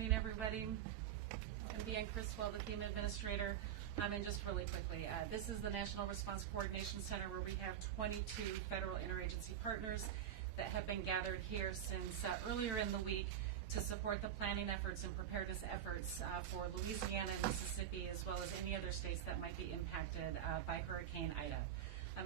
morning, everybody. I'm Deanne Criswell, the FEMA Administrator. And just really quickly, this is the National Response Coordination Center where we have 22 federal interagency partners that have been gathered here since earlier in the week to support the planning efforts and preparedness efforts for Louisiana and Mississippi, as well as any other states that might be impacted by Hurricane Ida.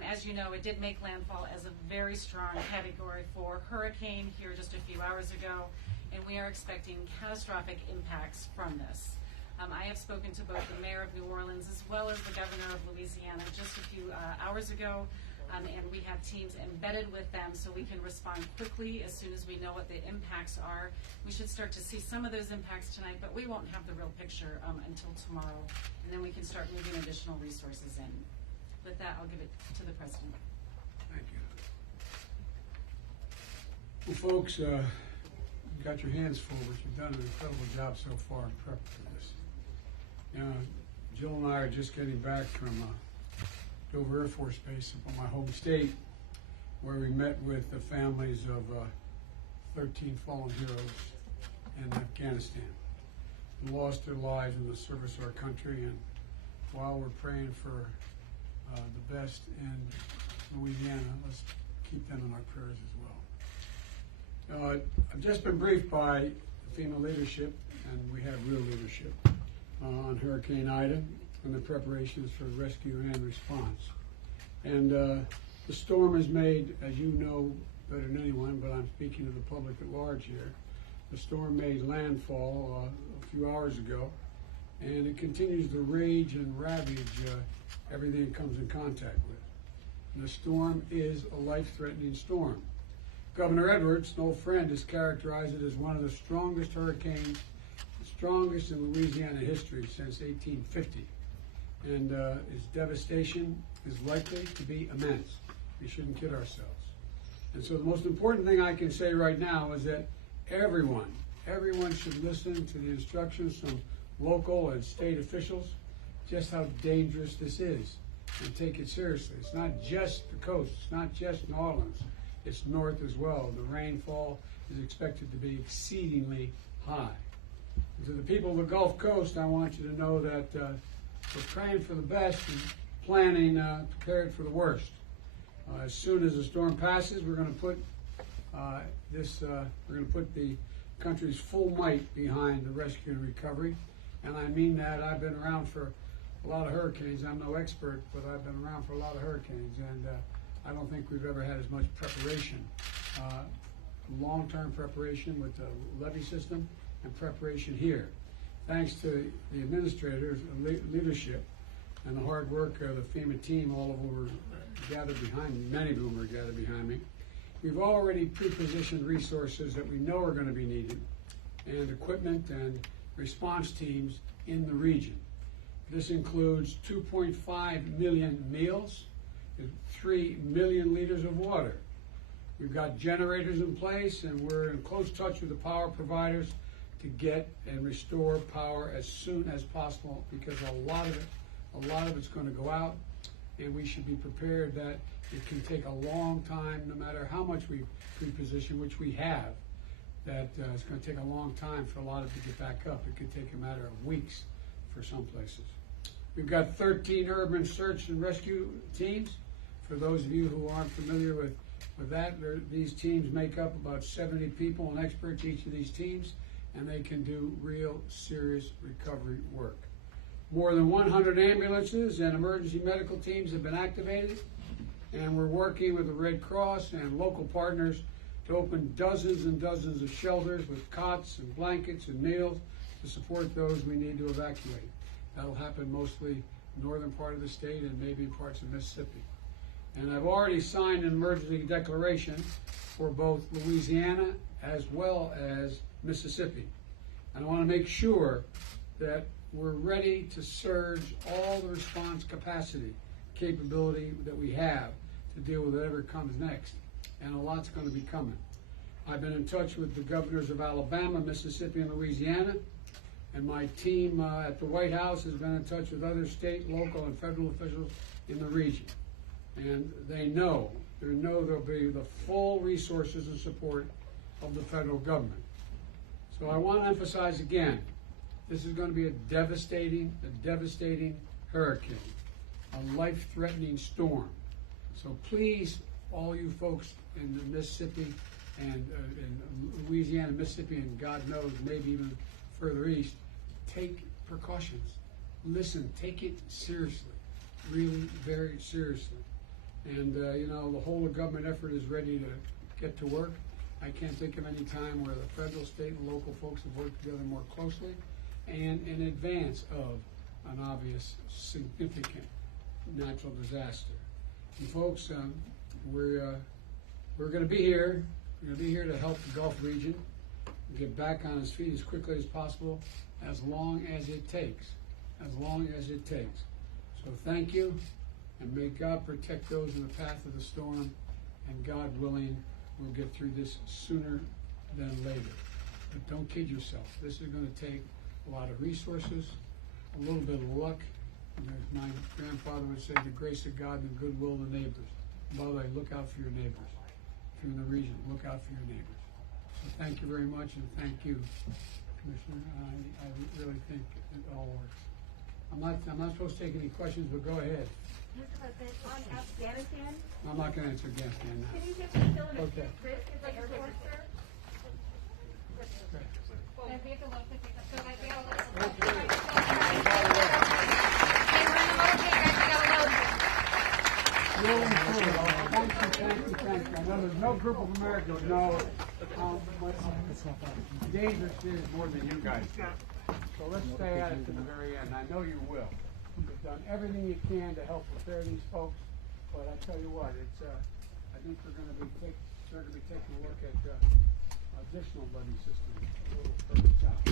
As you know, it did make landfall as a very strong category 4 hurricane here just a few hours ago, and we are expecting catastrophic impacts from this. I have spoken to both the mayor of New Orleans as well as the governor of Louisiana just a few hours ago, and we have teams embedded with them so we can respond quickly as soon as we know what the impacts are. We should start to see some of those impacts tonight, but we won't have the real picture until tomorrow, and then we can start moving additional resources in. With that, I'll give it to the president. Thank you. Well, folks, you've got your hands full, but you've done an incredible job so far in prep for this. You know, Jill and I are just getting back from Dover Air Force Base up in my home state, where we met with the families of 13 fallen heroes in Afghanistan who lost their lives in the service of our country. And while we're praying for the best in Louisiana, let's keep them in our prayers as well. I've just been briefed by the FEMA leadership, and we have real leadership, on Hurricane Ida and the preparations for rescue and response. And the storm has made, as you know better than anyone, but I'm speaking to the public at large here, the storm made landfall a few hours ago, and it continues to rage and ravage everything it comes in contact with. And the storm is a life-threatening storm. Governor Edwards, an old friend, has characterized it as one of the strongest hurricanes, the strongest in Louisiana history since 1850. And its devastation is likely to be immense. We shouldn't kid ourselves. And so the most important thing I can say right now is that everyone should listen to the instructions from local and state officials just how dangerous this is and take it seriously. It's not just the coast, it's not just New Orleans, it's north as well. The rainfall is expected to be exceedingly high. And to the people of the Gulf Coast, I want you to know that we're praying for the best and planning prepared for the worst. As soon as the storm passes, we're going to put the country's full might behind the rescue and recovery. And I mean that. I've been around for a lot of hurricanes. I'm no expert, but I've been around for a lot of hurricanes, and I don't think we've ever had as much preparation, long-term preparation with the levee system and preparation here. Thanks to the administrators and leadership and the hard work of the FEMA team, all of whom are gathered behind me, many of whom are gathered behind me, we've already pre-positioned resources that we know are going to be needed, and equipment and response teams in the region. This includes 2.5 million meals and 3 million liters of water. We've got generators in place, and we're in close touch with the power providers to get and restore power as soon as possible, because a lot of it's going to go out, and we should be prepared that it can take a long time, no matter how much we pre-position, which we have, that it's going to take a long time for a lot of it to get back up. It could take a matter of weeks for some places. We've got 13 urban search and rescue teams. For those of you who aren't familiar with that, these teams make up about 70 people and experts, each of these teams, and they can do real serious recovery work. More than 100 ambulances and emergency medical teams have been activated, and we're working with the Red Cross and local partners to open dozens and dozens of shelters with cots and blankets and meals to support those we need to evacuate. That'll happen mostly northern part of the state and maybe parts of Mississippi. And I've already signed an emergency declaration for both Louisiana as well as Mississippi. And I want to make sure that we're ready to surge all the response capability that we have to deal with whatever comes next. And a lot's going to be coming. I've been in touch with the governors of Alabama, Mississippi, and Louisiana, and my team at the White House has been in touch with other state, local, and federal officials in the region. And they know there'll be the full resources and support of the federal government. So I want to emphasize again, this is going to be a devastating hurricane, a life-threatening storm. So please, all you folks in the Mississippi and in Louisiana, Mississippi, and God knows, maybe even further east, take precautions. Listen, take it seriously, really very seriously. And you know, the whole of government effort is ready to get to work. I can't think of any time where the federal, state, and local folks have worked together more closely and in advance of an obvious, significant natural disaster. And folks, we're going to be here. We're going to be here to help the Gulf region get back on its feet as quickly as possible, as long as it takes. As long as it takes. So thank you, and may God protect those in the path of the storm, and God willing, we'll get through this sooner than later. But don't kid yourself. This is going to take a lot of resources, a little bit of luck, and as my grandfather would say, the grace of God and the goodwill of the neighbors. And by the way, look out for your neighbors. If you're in the region, look out for your neighbors. So thank you very much, and thank you, Commissioner. I really think it all works. I'm not supposed to take any questions, but go ahead. Mr. President, on Afghanistan, I'm not going to answer Afghanistan now. can you just fill in a Okay. risk as like a reporter? Thank you. I know there's no group of Americans know how much dangerous it is more than you guys do. So let's stay at it to the very end. I know you will. You've done everything you can to help prepare these folks, but I tell you what, it's I think we're going to be taking a look at additional levee systems a little further south.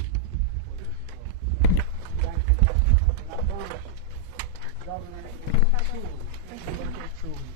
Thank you. And I promise you, Governor, is truly